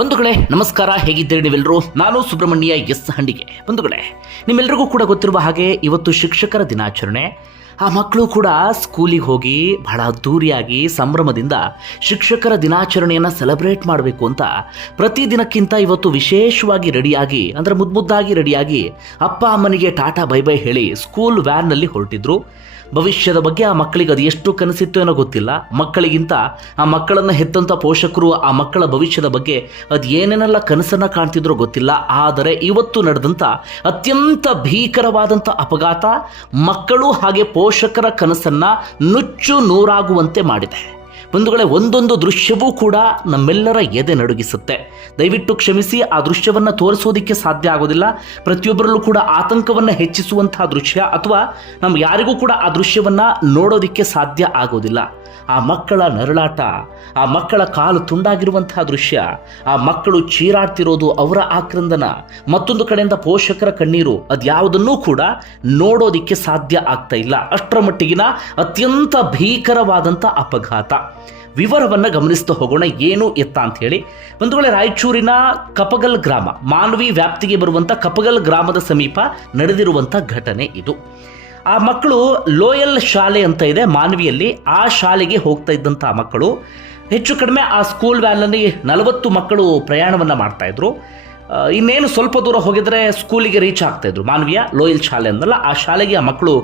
ಬಂಧುಗಳೇ, ನಮಸ್ಕಾರ. ಹೇಗಿದ್ದೀರಿ ನೀವೆಲ್ಲರೂ ನಾನು ಸುಬ್ರಹ್ಮಣ್ಯ ಎಸ್ ಹಂಡಿಗೆ. ಬಂಧುಗಳೇ ನಿಮ್ಮೆಲ್ಲರಿಗೂ ಕೂಡ ಗೊತ್ತಿರುವ ಹಾಗೆ ಇವತ್ತು ಶಿಕ್ಷಕರ ದಿನಾಚರಣೆ. ಆ ಮಕ್ಕಳು ಕೂಡ ಸ್ಕೂಲಿಗೆ ಹೋಗಿ ಬಹಳ ಅದ್ದೂರಿಯಾಗಿ ಸಂಭ್ರಮದಿಂದ ಶಿಕ್ಷಕರ ದಿನಾಚರಣೆಯನ್ನು ಸೆಲೆಬ್ರೇಟ್ ಮಾಡಬೇಕು ಅಂತ ಪ್ರತಿದಿನಕ್ಕಿಂತ ಇವತ್ತು ವಿಶೇಷವಾಗಿ ರೆಡಿಯಾಗಿ, ಅಂದರೆ ಮುದ್ದು ಮುದ್ದಾಗಿ ರೆಡಿಯಾಗಿ ಅಪ್ಪ ಅಮ್ಮನಿಗೆ ಟಾಟಾ ಬೈ ಬೈ ಹೇಳಿ ಸ್ಕೂಲ್ ವ್ಯಾನ್ನಲ್ಲಿ ಹೊರಟಿದ್ರು. ಭವಿಷ್ಯದ ಬಗ್ಗೆ ಆ ಮಕ್ಕಳಿಗೆ ಅದು ಎಷ್ಟು ಕನಸಿತ್ತು ಏನೋ ಗೊತ್ತಿಲ್ಲ. ಮಕ್ಕಳಿಗಿಂತ ಆ ಮಕ್ಕಳನ್ನು ಹೆತ್ತಂಥ ಪೋಷಕರು ಆ ಮಕ್ಕಳ ಭವಿಷ್ಯದ ಬಗ್ಗೆ ಅದು ಏನೇನೆಲ್ಲ ಕನಸನ್ನು ಕಾಣ್ತಿದ್ರೋ ಗೊತ್ತಿಲ್ಲ. ಆದರೆ ಇವತ್ತು ನಡೆದಂಥ ಅತ್ಯಂತ ಭೀಕರವಾದಂಥ ಅಪಘಾತ ಮಕ್ಕಳು ಹಾಗೆ ಪೋಷಕರ ಕನಸನ್ನು ನುಚ್ಚು ನೂರಾಗುವಂತೆ ಮಾಡಿದೆ. ಬಂಧುಗಳೇ, ಒಂದೊಂದು ದೃಶ್ಯವೂ ಕೂಡ ನಮ್ಮೆಲ್ಲರ ಎದೆ ನಡುಗಿಸುತ್ತೆ. ದಯವಿಟ್ಟು ಕ್ಷಮಿಸಿ, ಆ ದೃಶ್ಯವನ್ನು ತೋರಿಸೋದಕ್ಕೆ ಸಾಧ್ಯ ಆಗೋದಿಲ್ಲ. ಪ್ರತಿಯೊಬ್ಬರಲ್ಲೂ ಕೂಡ ಆತಂಕವನ್ನು ಹೆಚ್ಚಿಸುವಂತಹ ದೃಶ್ಯ ಅಥವಾ ನಮ್ಮ ಯಾರಿಗೂ ಕೂಡ ಆ ದೃಶ್ಯವನ್ನು ನೋಡೋದಕ್ಕೆ ಸಾಧ್ಯ ಆಗೋದಿಲ್ಲ. ಆ ಮಕ್ಕಳ ನರಳಾಟ, ಆ ಮಕ್ಕಳ ಕಾಲು ತುಂಡಾಗಿರುವಂತಹ ದೃಶ್ಯ, ಆ ಮಕ್ಕಳು ಚೀರಾಡ್ತಿರೋದು ಅವರ ಆಕ್ರಂದನ, ಮತ್ತೊಂದು ಕಡೆಯಿಂದ ಪೋಷಕರ ಕಣ್ಣೀರು, ಅದ್ಯಾವುದನ್ನೂ ಕೂಡ ನೋಡೋದಿಕ್ಕೆ ಸಾಧ್ಯ ಆಗ್ತಾ ಇಲ್ಲ. ಅಷ್ಟರ ಮಟ್ಟಿಗಿನ ಅತ್ಯಂತ ಭೀಕರವಾದಂಥ ಅಪಘಾತ. ವಿವರವನ್ನು ಗಮನಿಸ್ತಾ ಹೋಗೋಣ, ಏನು ಎತ್ತ ಅಂತ ಹೇಳಿ. ಒಂದು ವೇಳೆ ರಾಯಚೂರಿನ ಕಪಗಲ್ ಗ್ರಾಮ, ಮಾನವಿ ವ್ಯಾಪ್ತಿಗೆ ಬರುವಂಥ ಕಪಗಲ್ ಗ್ರಾಮದ ಸಮೀಪ ನಡೆದಿರುವಂಥ ಘಟನೆ ಇದು. ಆ ಮಕ್ಕಳು ಲೋಯಲ್ ಶಾಲೆ ಅಂತ ಇದೆ ಮಾನವಿಯಲ್ಲಿ. ಆ ಶಾಲೆಗೆ ಹೋಗ್ತಾ ಇದ್ದಂಥ ಮಕ್ಕಳು. ಹೆಚ್ಚು ಕಡಿಮೆ ಆ ಸ್ಕೂಲ್ ವ್ಯಾನಲ್ಲಿ ನಲವತ್ತು ಮಕ್ಕಳು ಪ್ರಯಾಣವನ್ನು ಮಾಡ್ತಾ ಇದ್ರು. ಆ, ಇನ್ನೇನು ಸ್ವಲ್ಪ ದೂರ ಹೋಗಿದ್ರೆ ಸ್ಕೂಲಿಗೆ ರೀಚ್ ಆಗ್ತಾ ಇದ್ರು. ಮಾನವೀಯ, ಲೋಯಲ್ ಶಾಲೆ ಅಂದಲ್ಲ ಆ ಶಾಲೆಗೆ ಆ ಮಕ್ಕಳು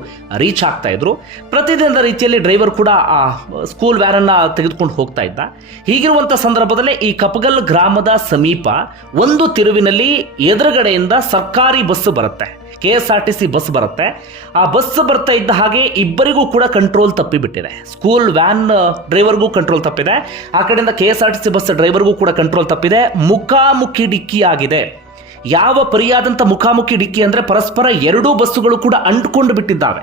ರೀಚ್ ಆಗ್ತಾ ಇದ್ರು. ಪ್ರತಿದಿನದ ರೀತಿಯಲ್ಲಿ ಡ್ರೈವರ್ ಕೂಡ ಆ ಸ್ಕೂಲ್ ವ್ಯಾನನ್ನು ತೆಗೆದುಕೊಂಡು ಹೋಗ್ತಾ ಇದ್ದ. ಹೀಗಿರುವಂಥ ಸಂದರ್ಭದಲ್ಲೇ ಈ ಕಪಗಲ್ ಗ್ರಾಮದ ಸಮೀಪ ಒಂದು ತಿರುವಿನಲ್ಲಿ ಎದುರುಗಡೆಯಿಂದ ಸರ್ಕಾರಿ ಬಸ್ ಬರುತ್ತೆ. K S R T C bus ಬರುತ್ತೆ. ಆ ಬಸ್ ಬರ್ತಾ ಇದ್ದ ಹಾಗೆ ಇಬ್ಬರಿಗೂ ಕೂಡ ಕಂಟ್ರೋಲ್ ತಪ್ಪಿಬಿಟ್ಟಿದೆ. ಸ್ಕೂಲ್ ವ್ಯಾನ್ ಡ್ರೈವರ್ಗೂ ಕಂಟ್ರೋಲ್ ತಪ್ಪಿದೆ. ಆ ಕಡೆಯಿಂದ K S R T C bus ಡ್ರೈವರ್ಗೂ ಕೂಡ ಕಂಟ್ರೋಲ್ ತಪ್ಪಿದೆ. ಮುಖಾಮುಖಿ ಡಿಕ್ಕಿ ಆಗಿದೆ. ಯಾವ ಪರಿಯಾದಂಥ ಮುಖಾಮುಖಿ ಡಿಕ್ಕಿ ಅಂದರೆ ಪರಸ್ಪರ ಎರಡೂ ಬಸ್ಸುಗಳು ಕೂಡ ಅಂಟ್ಕೊಂಡು ಬಿಟ್ಟಿದ್ದಾವೆ.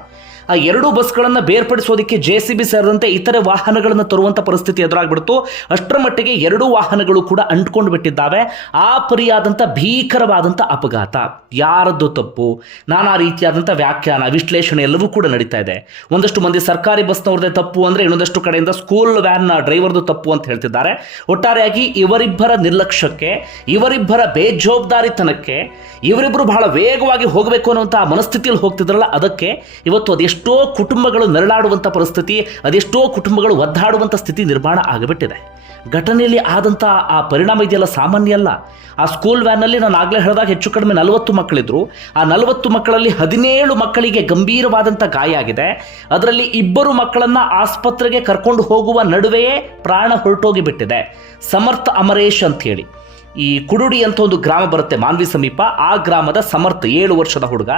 ಆ ಎರಡೂ ಬಸ್ಗಳನ್ನು ಬೇರ್ಪಡಿಸೋದಕ್ಕೆ ಜೆ ಸಿ ಬಿ ಸೇರಿದಂತೆ ಇತರೆ ವಾಹನಗಳನ್ನು ತರುವಂಥ ಪರಿಸ್ಥಿತಿ ಎದುರಾಗ್ಬಿಡ್ತು. ಅಷ್ಟರ ಮಟ್ಟಿಗೆ ಎರಡೂ ವಾಹನಗಳು ಕೂಡ ಅಂಟ್ಕೊಂಡು ಬಿಟ್ಟಿದ್ದಾವೆ. ಆ ಪರಿಯಾದಂಥ ಭೀಕರವಾದಂಥ ಅಪಘಾತ. ಯಾರದ್ದು ತಪ್ಪು? ನಾನಾ ರೀತಿಯಾದಂಥ ವ್ಯಾಖ್ಯಾನ, ವಿಶ್ಲೇಷಣೆ ಎಲ್ಲವೂ ಕೂಡ ನಡೀತಾ ಇದೆ. ಒಂದಷ್ಟು ಮಂದಿ ಸರ್ಕಾರಿ ಬಸ್ನವ್ರದ್ದೇ ತಪ್ಪು ಅಂದರೆ ಇನ್ನೊಂದಷ್ಟು ಕಡೆಯಿಂದ ಸ್ಕೂಲ್ ವ್ಯಾನ್ನ ಡ್ರೈವರ್ದು ತಪ್ಪು ಅಂತ ಹೇಳ್ತಿದ್ದಾರೆ. ಒಟ್ಟಾರೆಯಾಗಿ ಇವರಿಬ್ಬರ ನಿರ್ಲಕ್ಷ್ಯಕ್ಕೆ, ಇವರಿಬ್ಬರ ಬೇಜವಾಬ್ದಾರಿತನಕ್ಕೆ ಇವರಿಬ್ಬರು ಬಹಳ ವೇಗವಾಗಿ ಹೋಗಬೇಕು ಅನ್ನುವಂಥ ಮನಸ್ಥಿತಿಯಲ್ಲಿ ಹೋಗ್ತಿದ್ರಲ್ಲ ಅದಕ್ಕೆ ಇವತ್ತು ಅದೆಷ್ಟೋ ಕುಟುಂಬಗಳು ನರಳಾಡುವಂಥ ಪರಿಸ್ಥಿತಿ, ಅದೆಷ್ಟೋ ಕುಟುಂಬಗಳು ಒದ್ದಾಡುವಂಥ ಸ್ಥಿತಿ ನಿರ್ಮಾಣ ಆಗಿಬಿಟ್ಟಿದೆ. ಘಟನೆಯಲ್ಲಿ ಆದಂಥ ಆ ಪರಿಣಾಮ ಇದೆಯಲ್ಲ ಸಾಮಾನ್ಯ ಅಲ್ಲ. ಆ ಸ್ಕೂಲ್ ವ್ಯಾನಲ್ಲಿ ನಾನು ಆಗಲೇ ಹೇಳಿದಾಗ ಹೆಚ್ಚು ಕಡಿಮೆ ನಲವತ್ತು ಮಕ್ಕಳಿದ್ರು. ಆ ನಲವತ್ತು ಮಕ್ಕಳಲ್ಲಿ ಹದಿನೇಳು ಮಕ್ಕಳಿಗೆ ಗಂಭೀರವಾದಂಥ ಗಾಯ ಆಗಿದೆ. ಅದರಲ್ಲಿ ಇಬ್ಬರು ಮಕ್ಕಳನ್ನು ಆಸ್ಪತ್ರೆಗೆ ಕರ್ಕೊಂಡು ಹೋಗುವ ನಡುವೆಯೇ ಪ್ರಾಣ ಹೊರಟೋಗಿ ಬಿಟ್ಟಿದೆ ಸಮರ್ಥ ಅಮರೇಶ್ ಅಂತ ಹೇಳಿ ಈ ಕುಡುಡಿ ಅಂತ ಒಂದು ಗ್ರಾಮ ಬರುತ್ತೆ, ಮಾನ್ವಿ ಸಮೀಪ. ಆ ಗ್ರಾಮದ ಸಮರ್ಥ ಏಳು ವರ್ಷದ ಹುಡುಗ.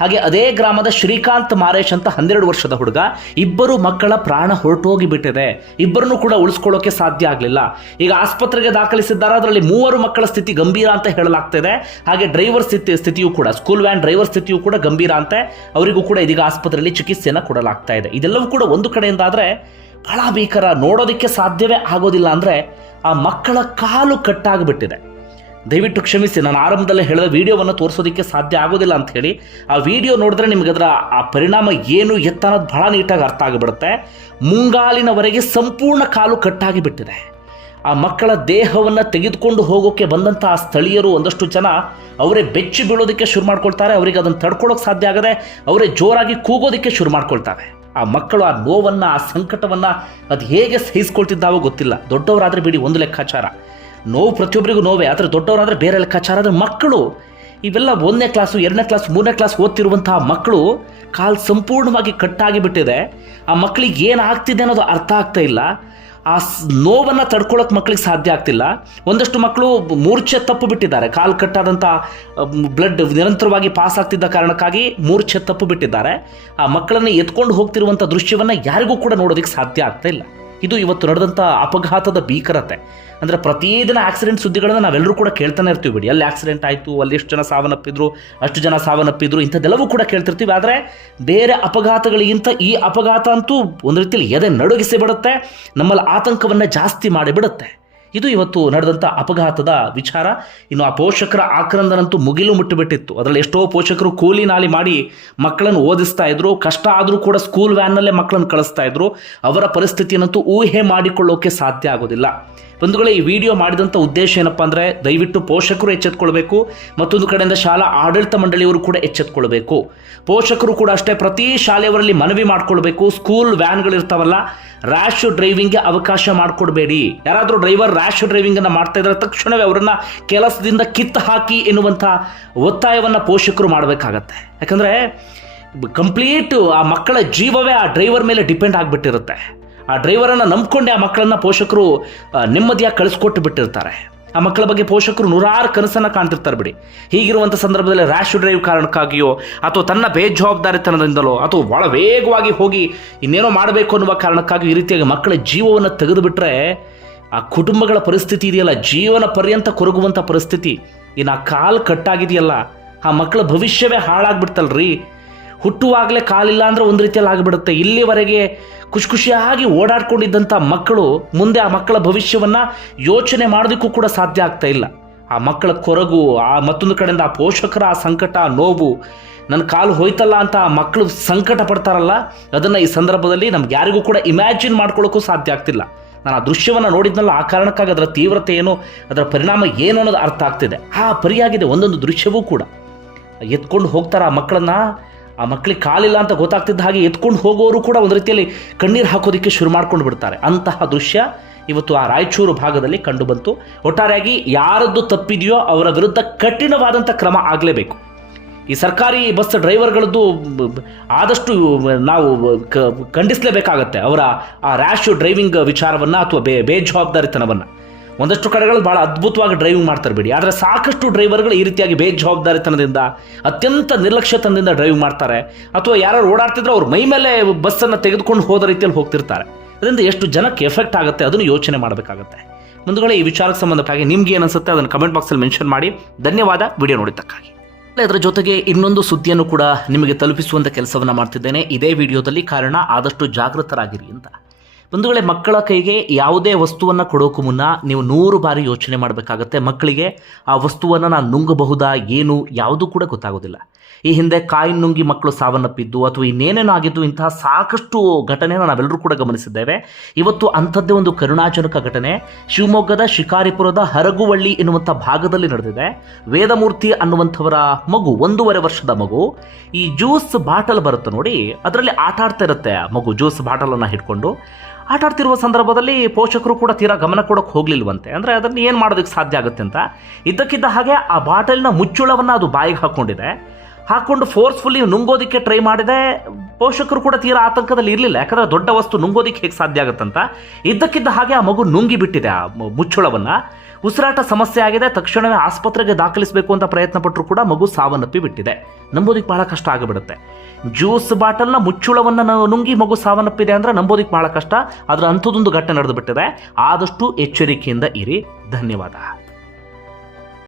ಹಾಗೆ ಅದೇ ಗ್ರಾಮದ ಶ್ರೀಕಾಂತ್ ಮಾರೇಶ್ ಅಂತ ಹನ್ನೆರಡು ವರ್ಷದ ಹುಡುಗ. ಇಬ್ಬರು ಮಕ್ಕಳ ಪ್ರಾಣ ಹೊರಟೋಗಿ ಬಿಟ್ಟಿದೆ. ಇಬ್ಬರನ್ನು ಕೂಡ ಉಳಿಸ್ಕೊಳ್ಳೋಕೆ ಸಾಧ್ಯ ಆಗಲಿಲ್ಲ. ಈಗ ಆಸ್ಪತ್ರೆಗೆ ದಾಖಲಿಸಿದ್ದಾರೆ. ಅದರಲ್ಲಿ ಮೂವರು ಮಕ್ಕಳ ಸ್ಥಿತಿ ಗಂಭೀರ ಅಂತ ಹೇಳಲಾಗ್ತಿದೆ. ಹಾಗೆ ಡ್ರೈವರ್ ಸ್ಥಿತಿ ಸ್ಥಿತಿಯೂ ಕೂಡ ಸ್ಕೂಲ್ ವ್ಯಾನ್ ಡ್ರೈವರ್ ಸ್ಥಿತಿಯೂ ಕೂಡ ಗಂಭೀರ ಅಂತೆ. ಅವರಿಗೂ ಕೂಡ ಇದೀಗ ಆಸ್ಪತ್ರೆಯಲ್ಲಿ ಚಿಕಿತ್ಸೆಯನ್ನು ಕೊಡಲಾಗ್ತಾ ಇದೆ. ಇದೆಲ್ಲವೂ ಕೂಡ ಒಂದು ಕಡೆಯಿಂದ ಆದರೆ ಬಹಳ ಭೀಕರ ನೋಡೋದಕ್ಕೆ ಸಾಧ್ಯವೇ ಆಗೋದಿಲ್ಲ ಅಂದರೆ ಆ ಮಕ್ಕಳ ಕಾಲು ಕಟ್ಟಾಗಿಬಿಟ್ಟಿದೆ. ದಯವಿಟ್ಟು ಕ್ಷಮಿಸಿ, ನಾನು ಆರಂಭದಲ್ಲೇ ಹೇಳಿದ ವಿಡಿಯೋವನ್ನು ತೋರಿಸೋದಕ್ಕೆ ಸಾಧ್ಯ ಆಗೋದಿಲ್ಲ ಅಂತ ಹೇಳಿ, ಆ ವಿಡಿಯೋ ನೋಡಿದ್ರೆ ನಿಮಗೆ ಅದರ ಆ ಪರಿಣಾಮ ಏನು ಎತ್ತ ಅನ್ನೋದು ಬಹಳ ನೀಟಾಗಿ ಅರ್ಥ ಆಗಿಬಿಡುತ್ತೆ. ಮುಂಗಾಲಿನವರೆಗೆ ಸಂಪೂರ್ಣ ಕಾಲು ಕಟ್ಟಾಗಿ ಬಿಟ್ಟಿದೆ ಆ ಮಕ್ಕಳ ದೇಹವನ್ನು ತೆಗೆದುಕೊಂಡು ಹೋಗೋಕ್ಕೆ ಬಂದಂಥ ಆ ಸ್ಥಳೀಯರು ಒಂದಷ್ಟು ಜನ ಅವರೇ ಬೆಚ್ಚಿ ಬೀಳೋದಕ್ಕೆ ಶುರು ಮಾಡ್ಕೊಳ್ತಾರೆ, ಅವರಿಗೆ ಅದನ್ನು ತಡ್ಕೊಳ್ಳೋಕೆ ಸಾಧ್ಯ ಆಗದೆ ಅವರೇ ಜೋರಾಗಿ ಕೂಗೋದಕ್ಕೆ ಶುರು ಮಾಡ್ಕೊಳ್ತಾರೆ. ಆ ಮಕ್ಕಳು ಆ ನೋವನ್ನು, ಆ ಸಂಕಟವನ್ನು ಅದು ಹೇಗೆ ಸಹಿಸ್ಕೊಳ್ತಿದ್ದಾವೋ ಗೊತ್ತಿಲ್ಲ. ದೊಡ್ಡವರಾದರೆ ಬಿಡಿ ಒಂದು ಲೆಕ್ಕಾಚಾರ. ನೋವು ಪ್ರತಿಯೊಬ್ಬರಿಗೂ ನೋವೇ, ಆದರೆ ದೊಡ್ಡವರಾದರೆ ಬೇರೆ ಲೆಕ್ಕಾಚಾರ. ಆದರೆ ಮಕ್ಕಳು, ಇವೆಲ್ಲ ಒಂದನೇ ಕ್ಲಾಸು, ಎರಡನೇ ಕ್ಲಾಸ್, ಮೂರನೇ ಕ್ಲಾಸ್ ಓದ್ತಿರುವಂತಹ ಮಕ್ಕಳು ಕಾಲು ಸಂಪೂರ್ಣವಾಗಿ ಕಟ್ಟಾಗಿ ಬಿಟ್ಟಿದೆ ಆ ಮಕ್ಕಳಿಗೆ ಏನಾಗ್ತಿದೆ ಅನ್ನೋದು ಅರ್ಥ ಆಗ್ತಾ ಇಲ್ಲ. ಆ ನೋವನ್ನು ತಡ್ಕೊಳ್ಳೋಕೆ ಮಕ್ಕಳಿಗೆ ಸಾಧ್ಯ ಆಗ್ತಿಲ್ಲ. ಒಂದಷ್ಟು ಮಕ್ಕಳು ಮೂರ್ಛೆ ತಪ್ಪು ಬಿಟ್ಟಿದ್ದಾರೆ. ಕಾಲು ಕಟ್ಟಾದಂಥ ಬ್ಲಡ್ ನಿರಂತರವಾಗಿ ಪಾಸ್ ಆಗ್ತಿದ್ದ ಕಾರಣಕ್ಕಾಗಿ ಮೂರ್ಛೆ ತಪ್ಪು ಬಿಟ್ಟಿದ್ದಾರೆ. ಆ ಮಕ್ಕಳನ್ನು ಎತ್ಕೊಂಡು ಹೋಗ್ತಿರುವಂಥ ದೃಶ್ಯವನ್ನು ಯಾರಿಗೂ ಕೂಡ ನೋಡೋದಕ್ಕೆ ಸಾಧ್ಯ ಆಗ್ತಾ ಇಲ್ಲ. ಇದು ಇವತ್ತು ನಡೆದಂಥ ಅಪಘಾತದ ಭೀಕರತೆ. ಅಂದರೆ ಪ್ರತಿದಿನ ಆಕ್ಸಿಡೆಂಟ್ ಸುದ್ದಿಗಳನ್ನು ನಾವೆಲ್ಲರೂ ಕೂಡ ಕೇಳ್ತಾನೆ ಇರ್ತೀವಿ ಬಿಡಿ. ಅಲ್ಲಿ ಆಕ್ಸಿಡೆಂಟ್ ಆಯಿತು, ಅಲ್ಲಿ ಎಷ್ಟು ಜನ ಸಾವನ್ನಪ್ಪಿದ್ರು, ಅಷ್ಟು ಜನ ಸಾವನ್ನಪ್ಪಿದ್ರು, ಇಂಥದ್ದೆಲ್ಲವೂ ಕೂಡ ಕೇಳ್ತಿರ್ತೀವಿ. ಆದರೆ ಬೇರೆ ಅಪಘಾತಗಳಿಗಿಂತ ಈ ಅಪಘಾತ ಅಂತೂ ಒಂದು ರೀತಿಯಲ್ಲಿ ಎದೆ ನಡುಗಿಸಿ ಬಿಡುತ್ತೆ. ನಮ್ಮಲ್ಲಿ ಆತಂಕವನ್ನು ಜಾಸ್ತಿ ಮಾಡಿಬಿಡುತ್ತೆ. ಇದು ಇವತ್ತು ನಡೆದಂಥ ಅಪಘಾತದ ವಿಚಾರ. ಇನ್ನು ಆ ಪೋಷಕರ ಆಕ್ರಂದನಂತೂ ಮುಗಿಲು ಮುಟ್ಟಿಬಿಟ್ಟಿತ್ತು. ಅದರಲ್ಲಿ ಎಷ್ಟೋ ಪೋಷಕರು ಕೂಲಿ ನಾಲಿ ಮಾಡಿ ಮಕ್ಕಳನ್ನು ಓದಿಸ್ತಾ ಇದ್ರು. ಕಷ್ಟ ಆದರೂ ಕೂಡ ಸ್ಕೂಲ್ ವ್ಯಾನ್ನಲ್ಲೇ ಮಕ್ಕಳನ್ನು ಕಳಿಸ್ತಾ ಇದ್ರು. ಅವರ ಪರಿಸ್ಥಿತಿಯನ್ನಂತೂ ಊಹೆ ಮಾಡಿಕೊಳ್ಳೋಕೆ ಸಾಧ್ಯ ಆಗೋದಿಲ್ಲ. ಬಂಧುಗಳೇ, ಈ ವಿಡಿಯೋ ಮಾಡಿದಂಥ ಉದ್ದೇಶ ಏನಪ್ಪ ಅಂದರೆ ದಯವಿಟ್ಟು ಪೋಷಕರು ಎಚ್ಚೆತ್ಕೊಳ್ಬೇಕು ಮತ್ತೊಂದು ಕಡೆಯಿಂದ ಶಾಲಾ ಆಡಳಿತ ಮಂಡಳಿಯವರು ಕೂಡ ಎಚ್ಚೆತ್ಕೊಳ್ಬೇಕು. ಪೋಷಕರು ಕೂಡ ಅಷ್ಟೇ ಪ್ರತಿ ಶಾಲೆಯವರಲ್ಲಿ ಮನವಿ ಮಾಡ್ಕೊಳ್ಬೇಕು. ಸ್ಕೂಲ್ ವ್ಯಾನ್ಗಳಿರ್ತಾವಲ್ಲ ರ್ಯಾಶ್ ಡ್ರೈವಿಂಗ್ಗೆ ಅವಕಾಶ ಮಾಡಿಕೊಡ್ಬೇಡಿ. ಯಾರಾದರೂ ಡ್ರೈವರ್ ರ್ಯಾಶ್ ಡ್ರೈವಿಂಗನ್ನು ಮಾಡ್ತಾ ಇದ್ರೆ ತಕ್ಷಣವೇ ಅವರನ್ನು ಕೆಲಸದಿಂದ ಕಿತ್ತು ಹಾಕಿ ಎನ್ನುವಂಥ ಒತ್ತಾಯವನ್ನು ಪೋಷಕರು ಮಾಡಬೇಕಾಗತ್ತೆ. ಯಾಕಂದರೆ ಕಂಪ್ಲೀಟ್ ಆ ಮಕ್ಕಳ ಜೀವವೇ ಆ ಡ್ರೈವರ್ ಮೇಲೆ ಡಿಪೆಂಡ್ ಆಗಿಬಿಟ್ಟಿರುತ್ತೆ. ಆ ಡ್ರೈವರನ್ನು ನಂಬ್ಕೊಂಡೆ ಆ ಮಕ್ಕಳನ್ನು ಪೋಷಕರು ನೆಮ್ಮದಿಯಾಗಿ ಕಳಿಸ್ಕೊಟ್ಟು ಬಿಟ್ಟಿರ್ತಾರೆ. ಆ ಮಕ್ಕಳ ಬಗ್ಗೆ ಪೋಷಕರು ನೂರಾರು ಕನಸನ್ನು ಕಾಣ್ತಿರ್ತಾರೆ ಬಿಡಿ. ಹೀಗಿರುವಂಥ ಸಂದರ್ಭದಲ್ಲಿ ರ್ಯಾಶ್ ಡ್ರೈವ್ ಕಾರಣಕ್ಕಾಗಿಯೋ, ಅಥವಾ ತನ್ನ ಬೇಜವಾಬ್ದಾರಿತನದಿಂದಲೋ, ಅಥವಾ ಭಾಳ ವೇಗವಾಗಿ ಹೋಗಿ ಇನ್ನೇನೋ ಮಾಡಬೇಕು ಅನ್ನುವ ಕಾರಣಕ್ಕಾಗಿ ಈ ರೀತಿಯಾಗಿ ಮಕ್ಕಳ ಜೀವವನ್ನು ತೆಗೆದುಬಿಟ್ರೆ, ಆ ಕುಟುಂಬಗಳ ಪರಿಸ್ಥಿತಿ ಇದೆಯಲ್ಲ, ಜೀವನ ಪರ್ಯಂತ ಕೊರಗುವಂಥ ಪರಿಸ್ಥಿತಿ. ಇನ್ನು ಆ ಕಾಲು ಕಟ್ಟಾಗಿದೆಯಲ್ಲ, ಆ ಮಕ್ಕಳ ಭವಿಷ್ಯವೇ ಹಾಳಾಗ್ಬಿಡ್ತಲ್ರಿ. ಹುಟ್ಟುವಾಗಲೇ ಕಾಲಿಲ್ಲ ಅಂದ್ರೆ ಒಂದು ರೀತಿಯಲ್ಲಿ ಆಗಿಬಿಡುತ್ತೆ. ಇಲ್ಲಿವರೆಗೆ ಖುಷಿ ಖುಷಿಯಾಗಿ ಓಡಾಡ್ಕೊಂಡಿದ್ದಂಥ ಮಕ್ಕಳು ಮುಂದೆ ಆ ಮಕ್ಕಳ ಭವಿಷ್ಯವನ್ನು ಯೋಚನೆ ಮಾಡೋದಕ್ಕೂ ಕೂಡ ಸಾಧ್ಯ ಆಗ್ತಾ ಇಲ್ಲ. ಆ ಮಕ್ಕಳ ಕೊರಗು, ಆ ಮತ್ತೊಂದು ಕಡೆಯಿಂದ ಆ ಪೋಷಕರ ಆ ಸಂಕಟ ನೋವು ನನ್ನ ಕಾಲು ಹೋಯ್ತಲ್ಲ ಅಂತ ಆ ಮಕ್ಕಳು ಸಂಕಟ ಪಡ್ತಾರಲ್ಲ, ಅದನ್ನು ಈ ಸಂದರ್ಭದಲ್ಲಿ ನಮ್ಗೆ ಯಾರಿಗೂ ಕೂಡ ಇಮ್ಯಾಜಿನ್ ಮಾಡ್ಕೊಳ್ಳೋಕ್ಕೂ ಸಾಧ್ಯ ಆಗ್ತಿಲ್ಲ. ನಾನು ಆ ದೃಶ್ಯವನ್ನು ನೋಡಿದ್ನಲ್ಲ, ಆ ಕಾರಣಕ್ಕಾಗಿ ಅದರ ತೀವ್ರತೆ ಏನು, ಅದರ ಪರಿಣಾಮ ಏನು ಅನ್ನೋದು ಅರ್ಥ ಆಗ್ತಿದೆ. ಆ ಪರಿಯಾಗಿದೆ ಒಂದೊಂದು ದೃಶ್ಯವೂ ಕೂಡ. ಎತ್ಕೊಂಡು ಹೋಗ್ತಾರೆ ಆ ಮಕ್ಕಳನ್ನ ಆ ಮಕ್ಕಳಿಗೆ ಕಾಲಿಲ್ಲ ಅಂತ ಗೊತ್ತಾಗ್ತಿದ್ದ ಹಾಗೆ ಎತ್ಕೊಂಡು ಹೋಗೋರು ಕೂಡ ಒಂದು ರೀತಿಯಲ್ಲಿ ಕಣ್ಣೀರು ಹಾಕೋದಕ್ಕೆ ಶುರು ಮಾಡ್ಕೊಂಡು ಬಿಡ್ತಾರೆ. ಅಂತಹ ದೃಶ್ಯ ಇವತ್ತು ಆ ರಾಯಚೂರು ಭಾಗದಲ್ಲಿ ಕಂಡುಬಂತು ಒಟ್ಟಾರೆಯಾಗಿ ಯಾರದ್ದು ತಪ್ಪಿದೆಯೋ ಅವರ ವಿರುದ್ಧ ಕಠಿಣವಾದಂಥ ಕ್ರಮ ಆಗಲೇಬೇಕು. ಈ ಸರ್ಕಾರಿ ಬಸ್ ಡ್ರೈವರ್ಗಳದ್ದು ಆದಷ್ಟು ನಾವು ಖಂಡಿಸಲೇಬೇಕಾಗತ್ತೆ ಅವರ ಆ ರ್ಯಾಶ್ ಡ್ರೈವಿಂಗ್ ವಿಚಾರವನ್ನು ಅಥವಾ ಬೇ, ಬೇಜವಾಬ್ದಾರಿತನವನ್ನು. ಒಂದಷ್ಟು ಕಡೆಗಳು ಭಾಳ ಅದ್ಭುತವಾಗಿ ಡ್ರೈವಿಂಗ್ ಮಾಡ್ತಾರೆ ಬಿಡಿ. ಆದರೆ ಸಾಕಷ್ಟು ಡ್ರೈವರ್ಗಳು ಈ ರೀತಿಯಾಗಿ ಬೇಜವಾಬ್ದಾರಿತನದಿಂದ ಅತ್ಯಂತ ನಿರ್ಲಕ್ಷ್ಯತನದಿಂದ ಡ್ರೈವ್ ಮಾಡ್ತಾರೆ. ಅಥವಾ ಯಾರು ಓಡಾಡ್ತಿದ್ರೆ ಅವ್ರ ಮೈ ಮೇಲೆ ಬಸ್ಸನ್ನು ತೆಗೆದುಕೊಂಡು ಹೋದ ರೀತಿಯಲ್ಲಿ ಹೋಗ್ತಿರ್ತಾರೆ. ಅದರಿಂದ ಎಷ್ಟು ಜನಕ್ಕೆ ಎಫೆಕ್ಟ್ ಆಗುತ್ತೆ ಅದನ್ನು ಯೋಚನೆ ಮಾಡಬೇಕಾಗುತ್ತೆ. ಮುಂದುಗಡೆ ಈ ವಿಚಾರಕ್ಕೆ ಸಂಬಂಧಕ್ಕಾಗಿ ನಿಮ್ಗೆ ಏನು ಅನಿಸುತ್ತೆ ಅದನ್ನು ಕಮೆಂಟ್ ಬಾಕ್ಸಲ್ಲಿ ಮೆನ್ಷನ್ ಮಾಡಿ. ಧನ್ಯವಾದ. ವಿಡಿಯೋ ನೋಡಿದ್ದಕ್ಕಾಗಿ. ಅದರ ಜೊತೆಗೆ ಇನ್ನೊಂದು ಸುದ್ದಿಯನ್ನು ಕೂಡ ನಿಮಗೆ ತಲುಪಿಸುವಂಥ ಕೆಲಸವನ್ನು ಮಾಡ್ತಿದ್ದೇನೆ. ಇದೇ ವಿಡಿಯೋದಲ್ಲಿ ಕಾರಣ ಆದಷ್ಟು ಜಾಗೃತರಾಗಿರಿ ಅಂತ. ವೇಳೆ ಮಕ್ಕಳ ಕೈಗೆ ಯಾವುದೇ ವಸ್ತುವನ್ನು ಕೊಡೋಕ್ಕೂ ಮುನ್ನ ನೀವು ನೂರು ಬಾರಿ ಯೋಚನೆ ಮಾಡಬೇಕಾಗತ್ತೆ. ಮಕ್ಕಳಿಗೆ ಆ ವಸ್ತುವನ್ನು ನಾನು ನುಂಗಬಹುದಾ, ಏನು, ಯಾವುದೂ ಕೂಡ ಗೊತ್ತಾಗೋದಿಲ್ಲ. ಈ ಹಿಂದೆ ಕಾಯಿ ನುಂಗಿ ಮಕ್ಕಳು ಸಾವನ್ನಪ್ಪಿದ್ದು ಅಥವಾ ಇನ್ನೇನೇನೋ ಆಗಿದ್ದು ಇಂತಹ ಸಾಕಷ್ಟು ಘಟನೆಯನ್ನು ನಾವೆಲ್ಲರೂ ಕೂಡ ಗಮನಿಸಿದ್ದೇವೆ. ಇವತ್ತು ಅಂಥದ್ದೇ ಒಂದು ಕರುಣಾಜನಕ ಘಟನೆ. ಶಿವಮೊಗ್ಗದ ಶಿಕಾರಿಪುರದ ಹರಗುವಳ್ಳಿ ಎನ್ನುವಂಥ ಭಾಗದಲ್ಲಿ ನಡೆದಿದೆ. ವೇದಮೂರ್ತಿ ಅನ್ನುವಂಥವರ ಮಗು, ಒಂದೂವರೆ ವರ್ಷದ ಮಗು, ಈ ಜ್ಯೂಸ್ ಬಾಟಲ್ ಬರುತ್ತೆ ನೋಡಿ, ಅದರಲ್ಲಿ ಆಟ ಆಡ್ತಾ ಇರುತ್ತೆ ಮಗು, ಜ್ಯೂಸ್ ಬಾಟಲನ್ನು ಹಿಡ್ಕೊಂಡು. ಆಟ ಆಡ್ತಿರುವ ಸಂದರ್ಭದಲ್ಲಿ ಪೋಷಕರು ಕೂಡ ತೀರಾ ಗಮನ ಕೊಡೋಕೆ ಹೋಗ್ಲಿಲ್ವಂತೆ. ಅಂದರೆ ಅದನ್ನು ಏನು ಮಾಡೋದಕ್ಕೆ ಸಾಧ್ಯ ಆಗುತ್ತೆ ಅಂತ? ಇದ್ದಕ್ಕಿದ್ದ ಹಾಗೆ ಆ ಬಾಟಲ್ನ ಮುಚ್ಚುಳವನ್ನು ಅದು ಬಾಯಿಗೆ ಹಾಕ್ಕೊಂಡಿದೆ ಹಾಕ್ಕೊಂಡು ಫೋರ್ಸ್ಫುಲ್ಲಿ ನುಂಗೋದಕ್ಕೆ ಟ್ರೈ ಮಾಡಿದೆ. ಪೋಷಕರು ಕೂಡ ತೀರಾ ಆತಂಕದಲ್ಲಿ ಇರಲಿಲ್ಲ. ಯಾಕಂದರೆ ದೊಡ್ಡ ವಸ್ತು ನುಂಗೋದಕ್ಕೆ ಹೇಗೆ ಸಾಧ್ಯ ಆಗುತ್ತಂತ? ಇದ್ದಕ್ಕಿದ್ದ ಹಾಗೆ ಆ ಮಗು ನುಂಗಿಬಿಟ್ಟಿದೆ ಆ ಮುಚ್ಚುಳವನ್ನು. ಉಸಿರಾಟ ಸಮಸ್ಯೆ ಆಗಿದೆ, ತಕ್ಷಣವೇ ಆಸ್ಪತ್ರೆಗೆ ದಾಖಲಿಸಬೇಕು ಅಂತ ಪ್ರಯತ್ನ ಪಟ್ಟರು ಕೂಡ ಮಗು ಸಾವನ್ನಪ್ಪಿ ಬಿಟ್ಟಿದೆ. ನಂಬೋದಕ್ಕೆ ಬಹಳ ಕಷ್ಟ ಆಗಿಬಿಡುತ್ತೆ. ಜ್ಯೂಸ್ ಬಾಟಲ್ನ ಮುಚ್ಚುಳವನ್ನು ನುಂಗಿ ಮಗು ಸಾವನ್ನಪ್ಪಿದೆ ಅಂದರೆ ನಂಬೋದಕ್ಕೆ ಬಹಳ ಕಷ್ಟ. ಅದರ ಅಂಥದ್ದೊಂದು ಘಟನೆ ನಡೆದು ಬಿಟ್ಟಿದೆ ಆದಷ್ಟು ಎಚ್ಚರಿಕೆಯಿಂದ ಇರಿ. ಧನ್ಯವಾದ.